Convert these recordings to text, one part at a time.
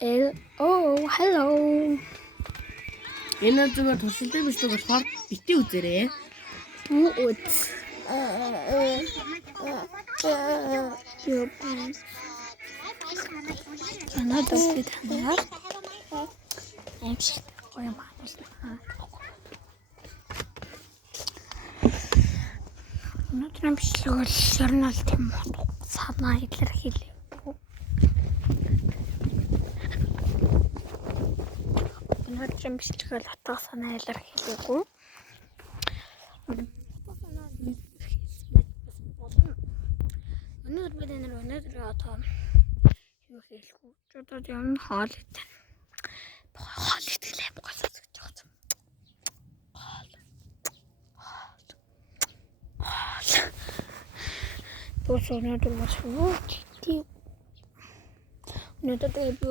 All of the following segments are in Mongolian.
Hello. Hello. Энэ зүгээр туршилтын бичлэг болохоор бити үзээрэй. Үз. Надад танаар эмшиг гоё маална. Өнөөдрийн бичлэг бол журнал тийм санаа илэрхийлээ. Өнөөдрийн бичлэг бол утга санаа илэрхийлээгүй. Өнөөдөр одоо юу хийлгүй. Одоо юм хоол идэх. Хоол идэх юм гол гэж байгаа. Хоол. Өнөөдөр бас юу тийм. Өнөөдөр би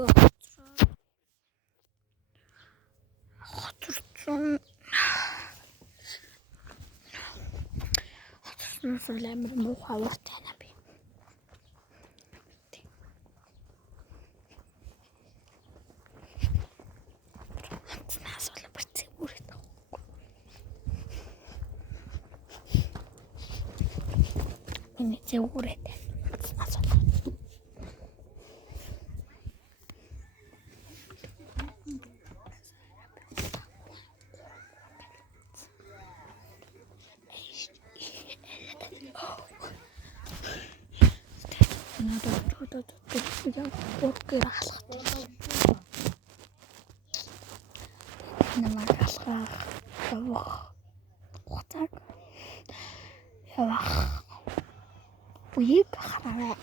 Нэмэр муухай тайна би. Нас бол бэрцээ бүрээд. Энэ зэвүүрээд. Нас бол. Бургер алхах. Намайг алхах. Явах. Уйг хараа.